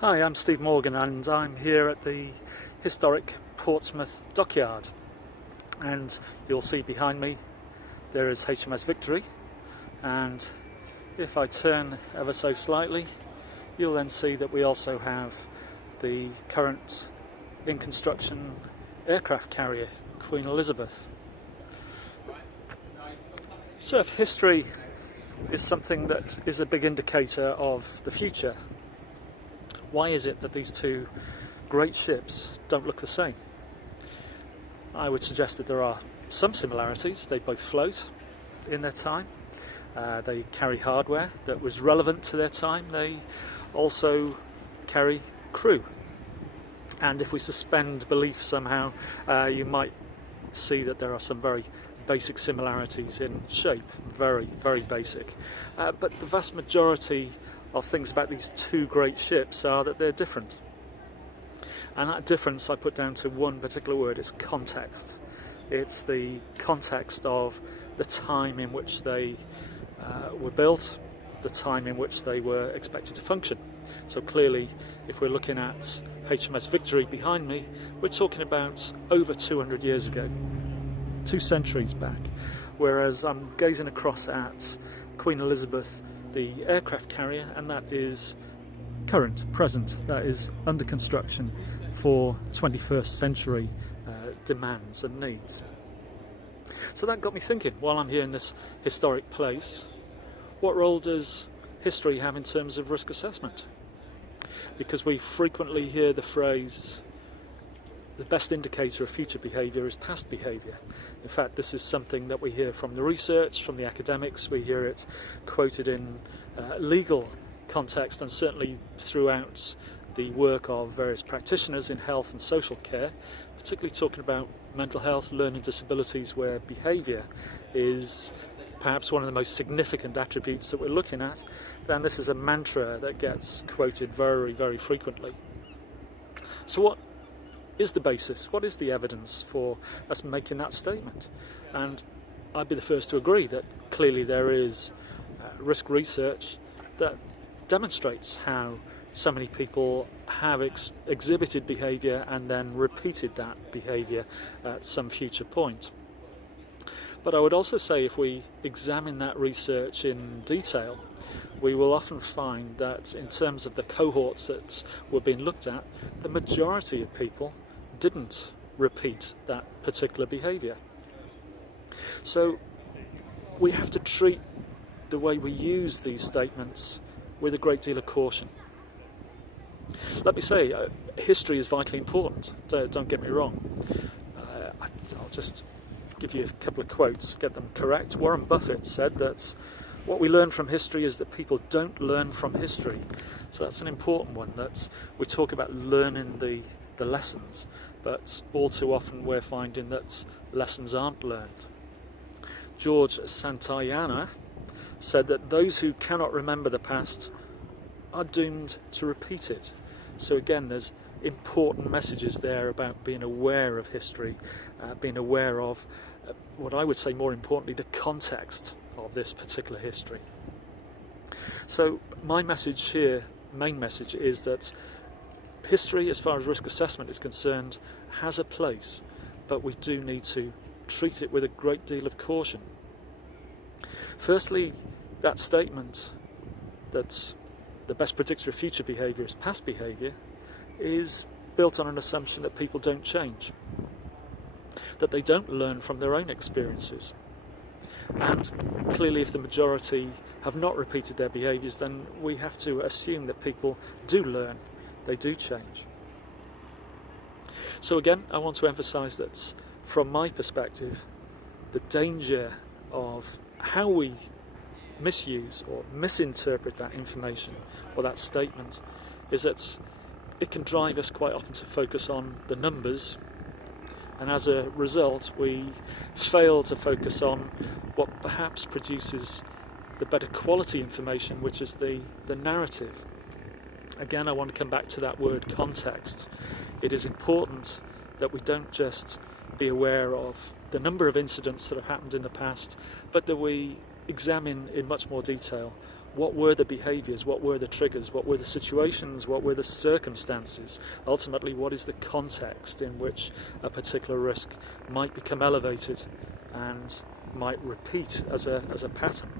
Hi, I'm Steve Morgan and I'm here at the historic Portsmouth dockyard, and you'll see behind me there is HMS Victory, and if I turn ever so slightly you'll then see that we also have the current in construction aircraft carrier Queen Elizabeth. So if history is something that is a big indicator of the future, why is it that these two great ships don't look the same? I would suggest that there are some similarities. They both float in their time. They carry hardware that was relevant to their time. They also carry crew. And if we suspend belief somehow, you might see that there are some very basic similarities in shape, very, very basic. But the vast majority of things about these two great ships are that they're different. And that difference I put down to one particular word: it's context. It's the context of the time in which they were built, the time in which they were expected to function. So clearly, if we're looking at HMS Victory behind me, we're talking about over 200 years ago, 2 centuries back, whereas I'm gazing across at Queen Elizabeth, the aircraft carrier, and that is current, present, that is under construction for 21st century demands and needs. So that got me thinking, while I'm here in this historic place, what role does history have in terms of risk assessment? Because we frequently hear the phrase, the best indicator of future behaviour is past behaviour. In fact, this is something that we hear from the research, from the academics. We hear it quoted in legal context, and certainly throughout the work of various practitioners in health and social care, particularly talking about mental health, learning disabilities, where behaviour is perhaps one of the most significant attributes that we're looking at. Then this is a mantra that gets quoted very, very frequently. So what is the basis? What is the evidence for us making that statement? And I'd be the first to agree that clearly there is risk research that demonstrates how so many people have exhibited behaviour and then repeated that behaviour at some future point. But I would also say, if we examine that research in detail, we will often find that in terms of the cohorts that were being looked at, the majority of people didn't repeat that particular behaviour. So we have to treat the way we use these statements with a great deal of caution. Let me say, history is vitally important, don't get me wrong. I'll just give you a couple of quotes, get them correct. Warren Buffett said that what we learn from history is that people don't learn from history. So that's an important one, that we talk about learning the lessons, but all too often we're finding that lessons aren't learned. George Santayana said that those who cannot remember the past are doomed to repeat it. So again, there's important messages there about being aware of history, being aware of what I would say, more importantly, the context of this particular history. So my message here, main message, is that history, as far as risk assessment is concerned, has a place, but we do need to treat it with a great deal of caution. Firstly, that statement that the best predictor of future behaviour is past behaviour is built on an assumption that people don't change, that they don't learn from their own experiences. And clearly, if the majority have not repeated their behaviours, then we have to assume that people do learn, they do change. So again, I want to emphasise that from my perspective, the danger of how we misuse or misinterpret that information or that statement is that it can drive us quite often to focus on the numbers, and as a result we fail to focus on what perhaps produces the better quality information, which is the narrative. Again, I want to come back to that word context. It is important that we don't just be aware of the number of incidents that have happened in the past, but that we examine in much more detail What were the behaviours? What were the triggers? What were the situations? What were the circumstances? Ultimately, what is the context in which a particular risk might become elevated and might repeat as a pattern?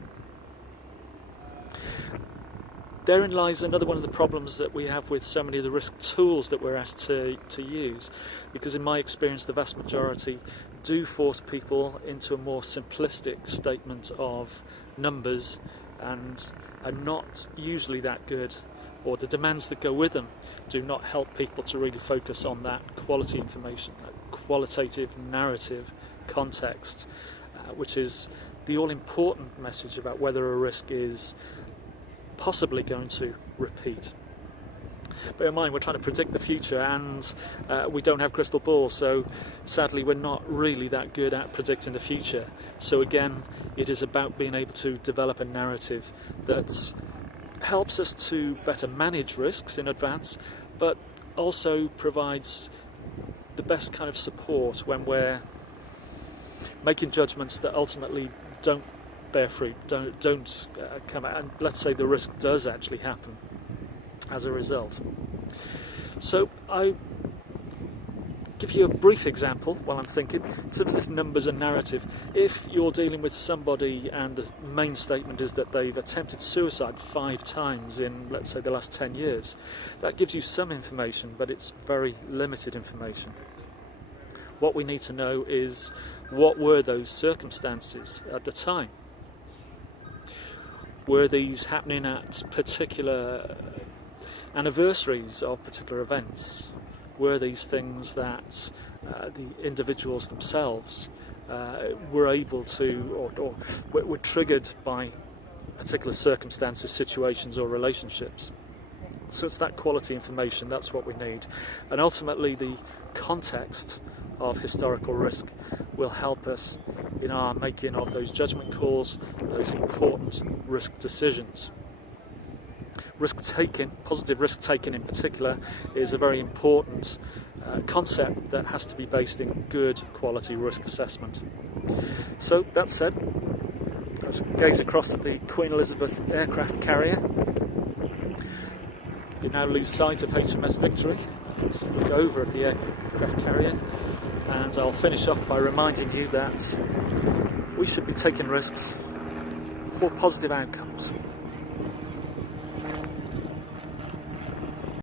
Therein lies another one of the problems that we have with so many of the risk tools that we're asked to use, because in my experience the vast majority do force people into a more simplistic statement of numbers and are not usually that good, or the demands that go with them do not help people to really focus on that quality information, that qualitative narrative context, which is the all-important message about whether a risk is possibly going to repeat. Bear in mind, we're trying to predict the future, and we don't have crystal balls, so sadly we're not really that good at predicting the future. So again, it is about being able to develop a narrative that helps us to better manage risks in advance, but also provides the best kind of support when we're making judgments that ultimately don't bear fruit, don't come out, and let's say the risk does actually happen as a result. So I give you a brief example while I'm thinking in terms of this numbers and narrative. If you're dealing with somebody and the main statement is that they've attempted suicide 5 times in, let's say, the last 10 years, that gives you some information, but it's very limited information. What we need to know is, what were those circumstances at the time? Were these happening at particular anniversaries of particular events? Were these things that the individuals themselves were able to, or were triggered by particular circumstances, situations or relationships? So it's that quality information, that's what we need. And ultimately the context of historical risk will help us in our making of those judgment calls, those important risk decisions. Risk taking, positive risk taking in particular, is a very important concept that has to be based in good quality risk assessment. So that said, let's gaze across at the Queen Elizabeth aircraft carrier. You now lose sight of HMS Victory and look over at the aircraft carrier, and I'll finish off by reminding you that we should be taking risks for positive outcomes.